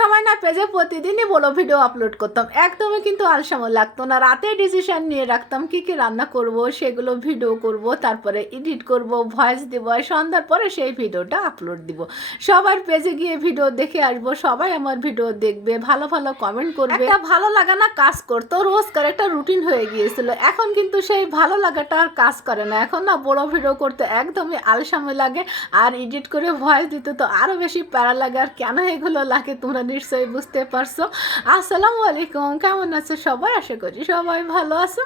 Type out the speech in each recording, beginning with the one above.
সময় না পেজে প্রতিদিনই বড় ভিডিও আপলোড করতাম। একদমই কিন্তু আলসামো লাগতো না। রাতে ডিসিশন নিয়ে রাখতাম কি কি রান্না করব, সেগুলো ভিডিও করব, তারপরে এডিট করব ভয়েস দেব সন্ধ্যার পরে সেই ভিডিওটা আপলোড দিব। সবার পেজে গিয়ে ভিডিও দেখে আসব, সবাই আমার ভিডিও দেখবে, ভালো ভালো কমেন্ট করবে। একটা ভালো লাগা না কাজ করতো রোজকার একটা রুটিন হয়ে গিয়েছিল। এখন কিন্তু সেই ভালো লাগাটা আর কাজ করে না। এখন না বড় ভিডিও করতে একদমই আলসামে লাগে, আর এডিট করে ভয়েস দিতে তো আরও বেশি প্যারা লাগে, আর কেন এগুলো লাগে তোমরা নিশ্চয়ই বুঝতে পারছ। আসসালামু আলাইকুম, কেমন আছো সবাই? আশা করি সবাই ভালো আছো।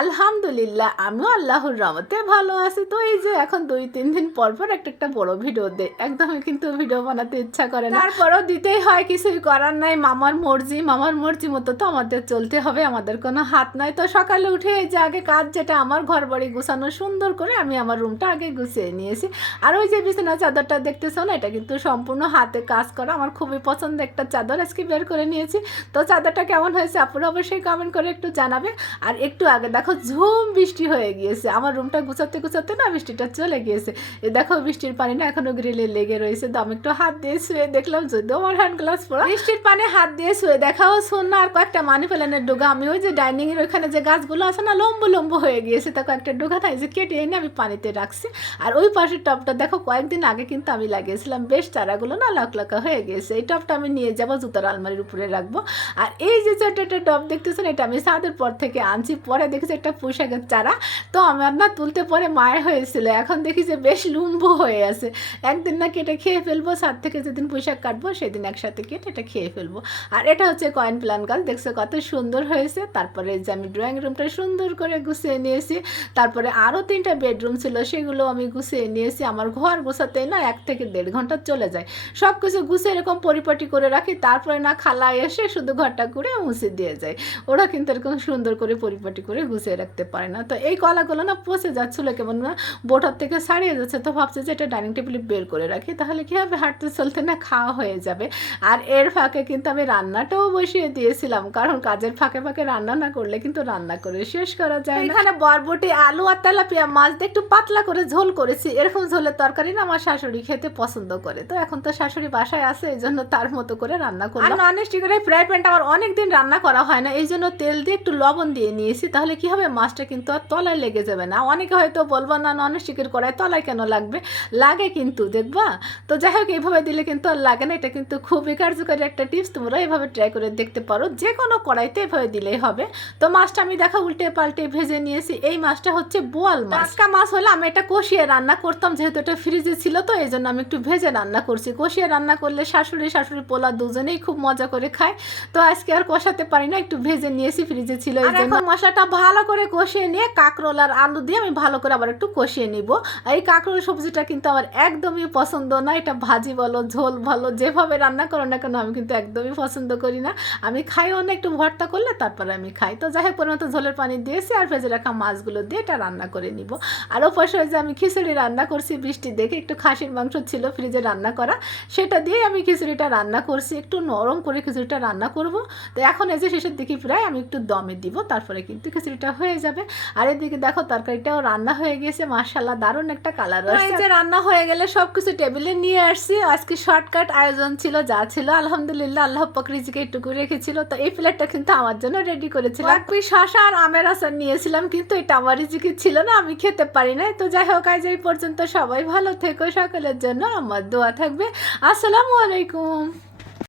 আলহামদুলিল্লাহ, আমিও আল্লাহর রহমতে ভালো আছি। তো এই যে এখন দুই, তিন দিন পর পর একটা একটা বড় ভিডিও দে একদমই কিন্তু ভিডিও বানাতে ইচ্ছা করে না। তারপরও দিতেই হয়, কিছুই করার নাই। মামার মর্জি মামার মর্জি মতো তো আমাদের চলতে হবে, আমাদের কোনো হাত নাই। তো সকালে উঠে এই যে আগে কাজ যেটা, আমার ঘর বাড়ি গুছানো সুন্দর করে আমি আমার রুমটা আগে গুছিয়ে নিয়েছি। আর ওই যে বিছানা চাদরটা দেখতেছো না, এটা কিন্তু সম্পূর্ণ হাতে কাজ করা, আমার খুবই পছন্দ একটা চাদর আজকে বের করে নিয়েছি। তো চাদরটা কেমন হয়েছে আপনারা অবশ্যই কমেন্ট করে একটু জানাবে। আর একটু আগে দেখো ঝুম বৃষ্টি হয়ে গিয়েছে। আমার রুমটা গুছাতে গুছাতে না বৃষ্টিটা চলে গিয়েছে। এ দেখো বৃষ্টির পানি না এখনও গ্রিলে লেগে রয়েছে। তো আমি একটু হাত দিয়ে শুয়ে দেখলাম যদিও আমার হ্যান্ড গ্লাস পরা। বৃষ্টির পানি হাত দিয়ে শুয়ে দেখাও শোন না আর কয়েকটা মানি প্ল্যানের ডোগা। আমি ওই যে ডাইনিং এর ওইখানে যে গাছগুলো আছে না, লম্বু লম্বু হয়ে গিয়েছে। তা কয়েকটা ডোগা থাকে যে কেটে এনে আমি পানিতে রাখছি। আর ওই পাশের টপটা দেখো কয়েকদিন আগে কিন্তু আমি লাগিয়েছিলাম। বেশ চারাগুলো না লাখা হয়ে গিয়েছে। এই টপটা আমি নিয়ে যাব, জুতার আলমারির উপরে রাখব। আর এই যে ছোট একটা টপ দেখতেছেন, এটা আমি সাদের পর থেকে আনছি। পরে দেখেছি একটা পোশাকের চারা। তো আমার না তুলতে পরে মায়ের হয়েছিল। এখন দেখি যে বেশ লুম্বু হয়ে আছে। একদিন না কেটে খেয়ে ফেলব সাত থেকে যেদিন পোশাক কাটবো, সেদিন একসাথে কেটে এটা খেয়ে ফেলব। আর এটা হচ্ছে কয়েন প্ল্যান গাল দেখছ কত সুন্দর হয়েছে। তারপরে যে আমি ড্রয়িং রুমটা সুন্দর করে গুছিয়ে নিয়েছি। তারপরে আরও তিনটা বেডরুম ছিল, সেগুলো আমি গুছিয়ে নিয়েছি। আমার ঘর গোছাতে না এক থেকে দেড় ঘণ্টা চলে যায়। সব কিছু গুছিয়ে এরকম পরিপাটি করে রাখি তারপরে না খালা এসে শুধু ঘরটা করে মুছে দিয়ে যায়? ওরা কিন্তু এরকম সুন্দর করে পরিপাটি করে গুছিয়ে রাখতে পারে না। তো এই কলাগুলো না পচে যাচ্ছিল কেমন না বোটার থেকে ছাড়িয়ে যাচ্ছে। তো ভাবছে যে এটা ডাইনিং টেবিলে বের করে রাখি, তাহলে কী হবে হাঁটতে চলতে না খাওয়া হয়ে যাবে? আর এর ফাঁকে কিন্তু আমি রান্নাটাও বসিয়ে দিয়েছিলাম, কারণ কাজের ফাঁকে ফাঁকে রান্না না করলে কিন্তু রান্না করে শেষ করা যায় এখানে বরবটি, আলু আর তেলাপিয়া মাছ দিয়ে একটু পাতলা করে ঝোল করেছি। এরকম ঝোলের তরকারি না আমার শাশুড়ি খেতে পছন্দ করে। তো এখন তো শাশুড়ি বাসায় আছে, এই জন্য তার মতো করে রান্না করি আর নন স্টিকের ফ্রাই প্যানটা আমার অনেক দিন রান্না করা হয় না এই জন্য তেল দিয়ে একটু লবণ দিয়ে নিয়েছি তাহলে কি হবে? মাছটা কিন্তু আর তলায় লেগে যাবে না। অনেকে হয়তো বলব না নন স্টিকের কড়াই তলায় কেন লাগবে? লাগে কিন্তু দেখবা? তো যাই হোক এইভাবে দিলে কিন্তু আর লাগে না। এটা কিন্তু খুবই কার্যকরী একটা টিপস তোমরা এভাবে ট্রাই করে দেখতে পারো। যে কোনো কড়াইতে এভাবে দিলেই হবে। তো মাছটা আমি দেখা উল্টে পাল্টে ভেজে নিয়েছি। এই মাছটা হচ্ছে বোয়াল মাছ। টাটকা মাছ হলে আমি এটা কষিয়ে রান্না করতাম যেহেতু এটা ফ্রিজে ছিল তো এই জন্য আমি একটু ভেজে রান্না করছি। কষিয়ে রান্না করলে শাশুড়ি শাশুড়ি পোলা দুজনেই খুব মজা করে খায়। তো আজকে আর কষাতে পারি না একটু ভেজে নিয়েছি ফ্রিজে ছিল এই জন্য মশলাটা ভালো করে কষিয়ে নিয়ে কাঁকরোল আর আলু দিয়ে আমি ভালো করে আবার একটু কষিয়ে নিব। এই কাঁকরোল সবজিটা কিন্তু আমার একদমই পছন্দ না এটা ভাজি বলো ঝোল ভালো যেভাবে রান্না করো না কেন আমি কিন্তু একদমই পছন্দ করি না। আমি খাইও না একটু ভর্তা করলে তারপরে আমি খাই। তো যাই হোক পরিমতো ঝোলের পানি দিয়েছি আর ভেজে রাখা মাছগুলো দিয়ে এটা রান্না করে নিব। আর ওপাশে যে আমি খিচুড়ি রান্না করছি বৃষ্টি দেখে একটু খাসির মাংস ছিল ফ্রিজে রান্না করা সেটা দিয়ে আমি খিচুড়িটা রান্না করছি। একটু নরম করে খিচুড়িটা রান্না করব। তো এখন এই যে শেষের দিকে প্রায় আমি একটু দমে দিব তারপরে কিন্তু খিচুড়িটা হয়ে যাবে। আর এদিকে দেখো তরকারিটাও রান্না হয়ে গেছে মার্শাল্লাহ দারুণ একটা কালার এই যে রান্না হয়ে গেলে সব কিছু টেবিলে নিয়ে আসছি। আজকে শর্টকাট আয়োজন ছিল যা ছিল আলহামদুলিল্লাহ আল্লাহ পকরিজিকে একটুকু রেখেছিল। তো এই প্লেটটা কিন্তু আমার জন্য রেডি করেছিলাম। এক পিস শশা আর আমের আচার নিয়েছিলাম কিন্তু এটা আমার রিজিকে ছিল না আমি খেতে পারি না তো যাই হোক আজ এই পর্যন্ত সবাই ভালো থেকো সকলের জন্য আমার দোয়া থাকবে। আসসালামু আলাইকুম।